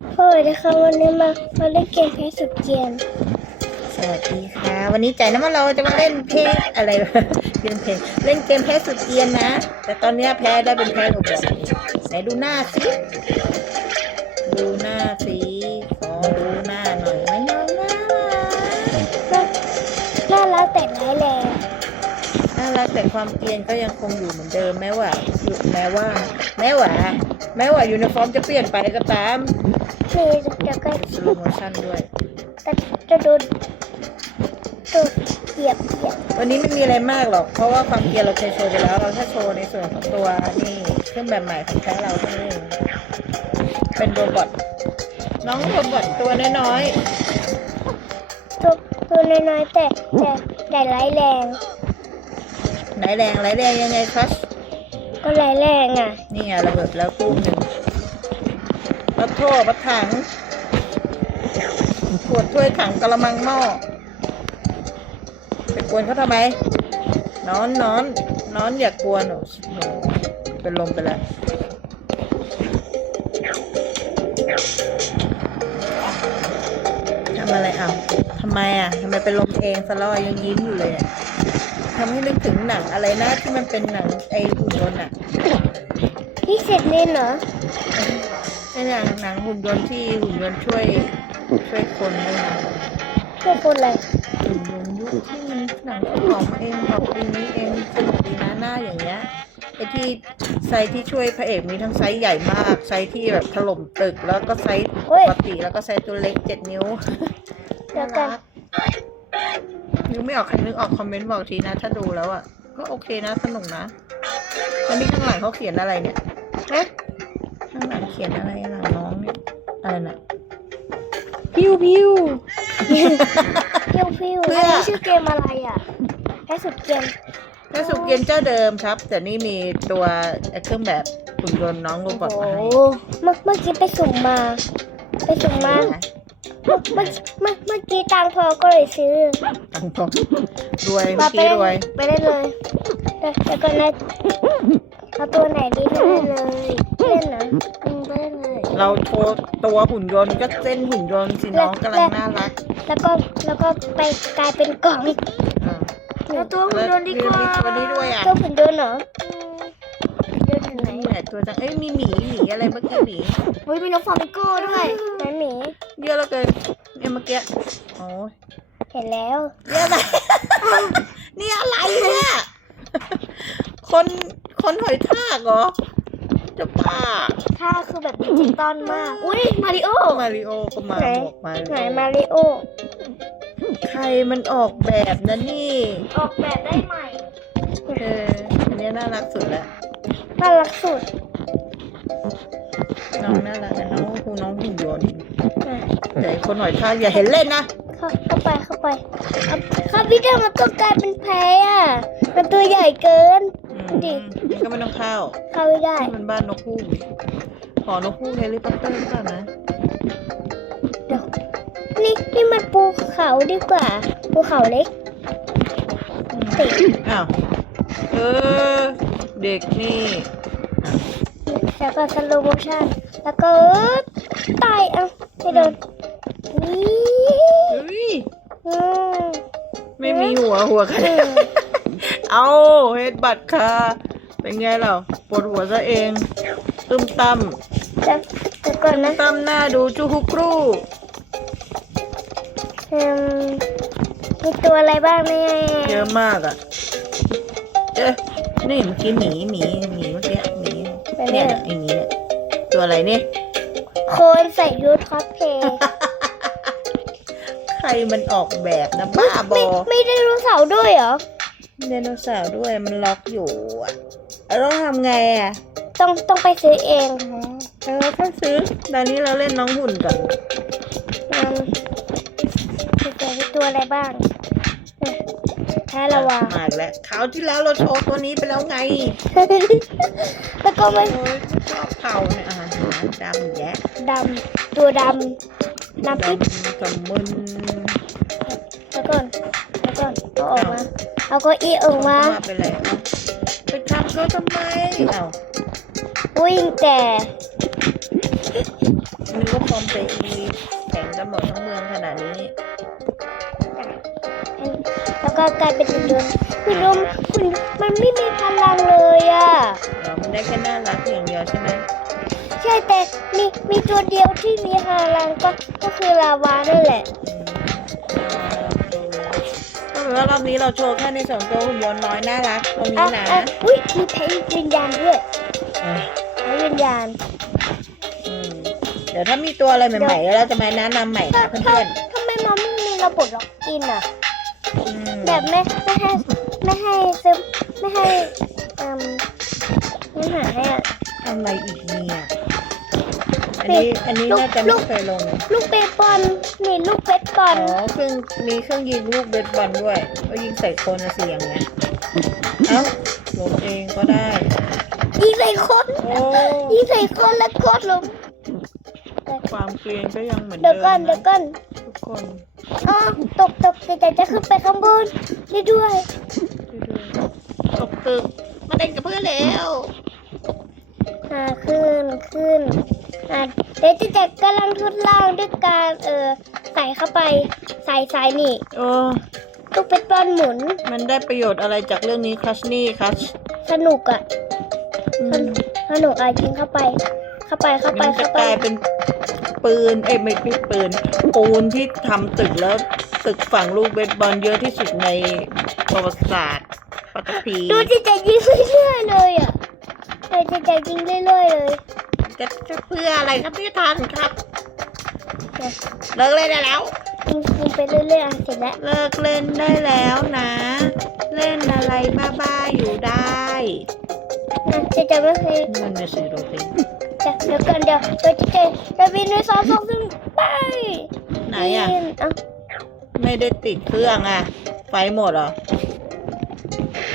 สวัสดีค่ะวันนี้มามาเล่นเกมแพ้สุดเกรียนสวัสดีค่ะ วันนี้ใจน้ำมันเราจะมาเล่นเพลงอะไรวะเล่นเพลงเล่นเกมแพ้สุดเกรียนนะ แต่ตอนเนี้ยแพ้ได้เป็นแพ้โรบอทไหนดูหน้าสิดูหน้าสิขอดูหน้าหน่อยไม่น้องน่ารักน่าน่ารักแต่ร้ายแรงน่ารักแต่ความเกรียนก็ยังคงอยู่เหมือนเดิมแม้ว่าแม้ว่า แม้ว่าแม้ว่ายูนิฟอร์มจะเปลี่ยนไปก็ตาม มีจะก็สโลโมชั่นด้วยจะจะโดนโดนเหยียบเหยียบวันนี้ไม่มีอะไรมากหรอก เพราะว่าความเกรียนเราเคยโชว์ไปแล้ว เราแค่โชว์ในส่วนของตัวนี่เครื่องแบบใหม่ของแท้เราเท่านี้เองเป็นโรบอทน้องโรบอทตัวน้อยตัวตัวน้อยๆแต่แต่แต่ร้ายแรงๆไหนแรงไหนแรงยังไงครับก็ร้ายแรงอะ นี่ไงระเบิดแล้วตู้มหนึ่ง ปัดโทษปัดถังขวดถ้วยถังกระมังหม้อไปกวนเขาทำไมนอนนอนนอนอย่ากวนหนูหนูเป็นลมไปแล้วทำอะไรอะทำไมอะทำไมเป็นลมเองสลอยยังยิ้มอยู่เลยอะทำให้นึกถึงหนังอะไรนะที่มันเป็นหนังไอ้หุ่นยนต์อะ พี่เสร็จเลยเหรอ หนังหนังหุ่นยนต์ที่หุ่นยนต์ช่วยช่วยคนด้วยนะเพื่อคนอะไรหุ่นยนต์ยุคที่มันหนังสมองเองแบบปีนี้เองสนุกดีนะหน้าอย่างเงี้ยไอ้ที่ไซส์ที่ช่วยพระเอกมีทั้งไซส์ใหญ่มากไซส์ที่แบบถล่มตึกแล้วก็ไซส์ปกติแล้วก็ไซส์ตัวเล็กเจ็ดนิ้วเดี๋ยวกันนึกไม่ออกใครนึกออกคอมเมนต์บอกทีนะ ถ้าดูแล้วอะก็โอเคนะสนุกนะแล้วนี่ข้างหลังเขาเขียนอะไรเนี่ยฮะ ข้างหลังเขียนอะไรหลังน้องเนี่ยอะไรน่ะพิวพิวพิวพิวเพื่อัอนนี้ชื่อเกมอะไรอะแพ้สุดเกรียนกระสุกเย็นเจ้าเดิมครับ แต่นี่มีตัวเครื่องแบบหุ่นยนต์น้องโรบอทมาให้เมื่อเมื่อกี้ไปสุ่มมา ไปสุ่มมาเมื่อเมื่อเมื่อเมื่อกี้ตังค์พอก็เลยซื้อตังทองรวยมาเมื่อไปกี้เล่นรวยไปเล่นเลยแต่แต่ก่อนนะ เอาตัวไหนดีเล่นเลยเล่นนะอืมไปเล่นเลยเราโชว์ตัวหุ่นยนต์ก็เส้นหุ่นยนต์สิน้องกำลังน่ารักแล้วก็แล้วก็ไปกลายเป็นกล่องอ่าเอาตัวหุ่นยนต์ดีกว่ามีตัวนี้ด้วยอะตัวหุ่นยนต์เหรอหุ่นยนต์อยู่ไหนมีหลายตัวจังเอ้ยมีหมีหมีอะไรเมื่อกี้หมีเฮ้ยมีน้องฟามิโก้ด้วยไหนหมีเยอะเหลือเกินเนี่ยเมื่อกี้โอ้ยเห็นแล้วเนี่ยอะไรนี่อะไรเนี่ยคน คนหอยทากเหรอจะบ้าถ้าคือแบบดิจิตอลมาก อุ้ยมาริโอ มาริโอก็มาไหนบอกมาริไหนโอมาริโอ ใครมันออกแบบนะนี่ออกแบบได้ใหม่ เอออันเนี้ยน่ารักสุดแล้วน่ารักสุดน้องน่ารักแต่น้องคูน้องหุ่นยนต์อะแต่ไอ้คนหอยทากอย่าเห็นเล่นนะเข้าเข้าไปเข้าไปเอาครับพี่เจ้ามันต้องกลายเป็นแพ้อะ มันตัวใหญ่เกิน อืมดินี่ก็ไม่ต้องเข้าเข้าไม่ได้นี่มันบ้านนกฮูกหอนกฮูกเฮลิคอปเตอร์หรือเปล่านะนี่นี่มันภูเขาดีกว่าภูเขาเล็กติดอ้าวเออเด็กนี่แล้วก็สโลโมชั่นแล้วก็ตายเอ้าไม่โดนนี่เฮ้ยอืมไม่มีหัวหัวกันอืม เอาเฮดบัตรค่ะ เป็นไงเราปวดหัวซะเอง ตึมตั้มแต่แต่ก่อนนะตั้มหน้าดูจูฮุกรูอืมมีตัวอะไรบ้างเนี่ยเยอะมากอะ เอ๊ะนี่เมื่อกี้หมีหมีหมีเมื่อกี้หมีเนี่ยนะไอ้หมีเนี่ยตัวอะไรเนี่ยโคนใส่ยูทคอสเพย์ใครมันออกแบบนะบ้าบไม่อไม่ได้รู้เสาร์ด้วยเหรอ ไดโนเสาร์ด้วยมันล็อกอยู่อะแล้วต้องทำไงอะต้องต้องไปซื้อเองเออถ้าซื้อตอนนี้เราเล่นน้องหุ่นก่อนอืมจะมีตัวอะไรบ้างเอ๊ะแพ้ละวามาอีกแล้วคราวที่แล้วเราโชว์ตัวนี้ไปแล้วไง แล้วก็มันโอ้ยชอบเผาเนี่ยอาหารดำแยะดำตัวดำน้ำพริกดำกับมึนแล้วก่อนแล้วก่อนเอาออกมา เอาเก็อีออกมามาไปแล้วไปทำเขาทำไมเอ้าวิ่งแต่มีก็พร้อมจะอีแข่งกันหมดทั้งเมืองขนาดนี้ แล้วก็กลายเป็นหุ่นยนต์หุ่นยนต์หุ่นมันไม่มีพลังเลยอะเรามันได้แค่น่ารักอย่างเดียวใช่ไหมใช่แต่มีมีตัวเดียวที่มีพลังก็ก็คือลาวานั่นแหละ อืม แล้วรอบนี้เราโชว์แค่ในส่วนตัวหุ่นยนต์น้อยน่ารักตรงนี้อะนะอะอุ้ยมีไพ่วิญญาณด้วยอะไพ่วิญญาณอืมเดี๋ยวถ้ามีตัวอะไรใหม่ๆแล้วเราจะมาแนะนำใหม่ถ้านะเพื่ถ้าอนทำไมมันไม่มีระบบล็อกอินอะๆอืมแบบไม่ไม่ให้ไม่ให้ซึมไม่ให้อืมไม่หายอะอะไรอีก เนี่ยอันนี้อันนี้ลูกน่าจะลูไม่กเคยลงลูกเบสบอลนี่ลูกเบสบออ๋ลอเครื่องมีเครื่องยิงลูกเบสบอลด้วยก็ยิงใส่คนนะเสียงไงเอ้าลงเองก็ได้ ยิงใส่คนโอ้ยิงใส่คนแล้วกดลงความเกรียนก็ยังเหมือนเดี๋เดิยวก่อนมเดี๋ยวนะก่อนทุกคนอ๋อตกตกแต่จะขึ้นไปข้างบนได้ด้วยตกตึกมาเล่นกับเพื่อนแล้ว อ่าขึ้นขึ้นอ่าเดี๋ยวจะแจกกำลังทดลองด้วยการเออใส่เข้าไปใส่ใส่นี่โอ้ลูกเบสบอลหมุนมันได้ประโยชน์อะไรจากเรื่องนี้คัชนี่คัชสนุกอะอืมสนุกอะยิงเข้าไป เข้าไปเข้าไปมันจะเข้ากไปลายเป็นปืนเอ้ยไม่ใช่ปืนปูนที่ทำตึกแล้วตึกฝั่งลูกเบสบอลเยอะที่สุดในประวัติศาสตร์ปัตตภีดูจะจะยิงเรื่อยๆเลยอะ เออจะจะยิงเรื่อยๆเลยจะจะเพื่ออะไรครับพี่ทันครับเลิกเล่นได้แล้วยิงยิงไปเรื่อยๆอะเสร็จแล้วเลิกเล่นได้แล้วนะ เล่นอะไรบ้าๆอยู่ได้อะจะจะไม่เคยเงินในสื่อโรตีเดี๋ยวก่อนเดี๋ยวเดี๋ยวจะจจะบินในสองสองหนึ่งไปไหนอะไม่ได้ติดเครื่องอะ ไฟหมดเหรอ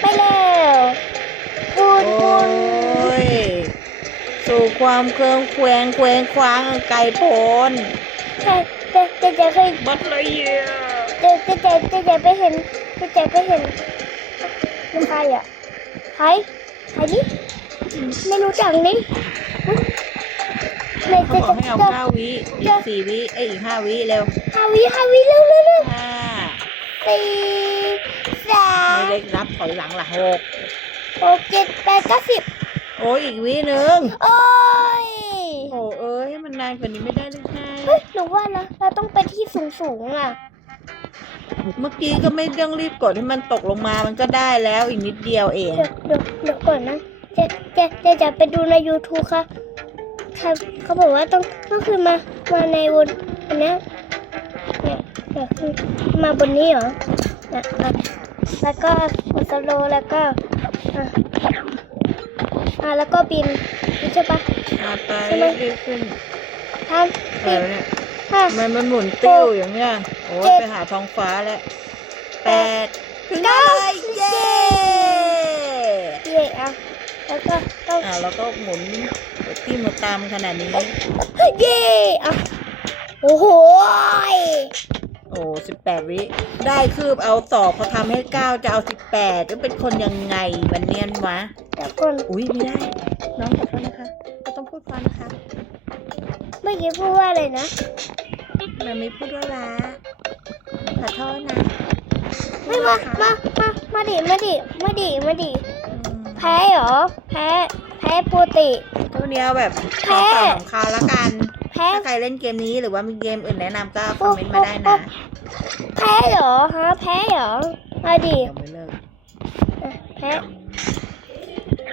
ไปแล้ว บุญโอ้บุญยสู่ความเครื่องแควงแควงคว้างไกลโพนใช่จะจะจะเคยบัดเลยเยจะจะจะจะจะไปเห็นจะจะไปเห็นมันใครอะใครใครนี่ไม่รู้จักนี่ไม่เขาจะบอกจะให้เอาเก้าวิอีกสี่วิเอ้ยอีกห้าวิเร็วฮาวิฮาวิเร็วเร็วเร็วห้าสี่สาไม่ได้นับถอยหลังละหก หกเจ็ดแปดเก้าสิบโอ้ยอีกวิหนึ่งโอ้ยโอ้เอ้ยให้มันนานกว่านี้ไม่ได้เลยไงเฮ้ยหนูว่านะเราต้องไปที่สูงสูงๆอะเมื่อกี้ก็ไม่ต้องรีบกดให้มันตกลงมามันก็ได้แล้วอีกนิดเดียวเองเดี๋ยวเดี๋ยวเดี๋ยวก่อนนะจะจะจะจะไปดูใน YouTube ค่ะค่ะเขาบอกว่าต้องต้องขึ้นมามาในบนอันเนี้ยเนี่ยเดี๋ยวขึ้นมาบนนี้เหรอนะอะแล้วก็กดสโลว์แล้วก็ อะอะแล้วก็บินบินใช่ปะอาไปใช่ไหมรีบขึ้นทานอะไรสิบวะเนี่ยห้าทำไมมันหมุนติ้วอย่างเงี้ยโอ้ยเจ็ด ไปหาท้องฟ้าแล้วแปดถึงเก้าได้เย้เย่อะแล้วก็ก็อ่าแล้วก็หมุนที่หมุนตามขนาดนี้ เย่อะโอ้โหย โอ้สิบแปดวิ ได้คืบเอาต่อพอทำให้เก้าจะเอาสิบแปดจะเป็นคนยังไงมันเนียนวะเดี๋ยวก่อนอุ้ยไม่ได้ น้องขอโทษนะคะก็ต้องพูดฟังนะคะเมื่อกี้พูดว่าอะไรนะ มันไม่พูดว่าละขอโทษนะไม่มา มา มา มาดิ มาดิ มาดิ มาดิอืมแพ้เหรอ แพ้ แพ้ปกติตัวเนี้ยแบบแพ้ขอต่อของคาวละกัน แพ้ถ้าใครเล่นเกมนี้หรือว่ามีเกมอื่นแนะนำก็คอมเมนต์มาได้นะแพ้เหรอฮะแพ้เหรอมาดิยังไม่เลิกอะแพ้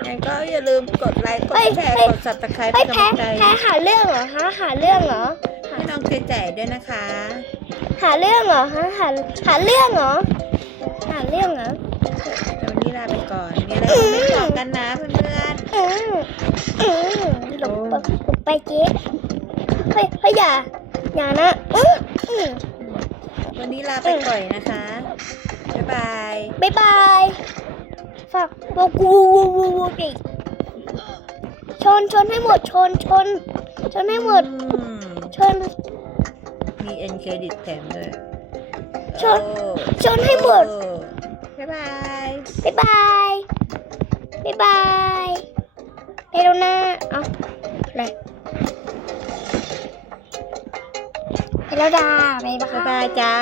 งั้นก็อย่าลืมกดไลค์กดเฮ้ยแชร์เฮ้ยกด subscribe เฮ้เป็ยนกำแพ้ลังใจแพ้หาเรื่องเหรอฮะหาเรื่องเหรอให้น้องเจแจ๋ด้วยนะคะ หาเรื่องเหรอฮะหาหาเรื่องเหรอหาเรื่องเหรอเดี๋ยววันนี้ลาไปก่อนมีอะไรคอมเมนต์บอกกันนะเพื่อนอืมอืมหลบไปหลบไปเจ๊ เฮ้ยเฮ้ยอย่าอย่านะอืมอืมๆวันนี้ลาไปก่อนนะคะ บ๊ายบายบายบายฝากบอกกูวูวูวูดิชนชนให้หมดชนชนชนให้หมดอืมชน มีเอ็นเครดิตแถมด้วยชนชนให้หมด โอ้บ๊ายบายบายบายบายบายไปแล้วนะเอา แล้วดาบ๊ายบาบ๊ายบายจ้า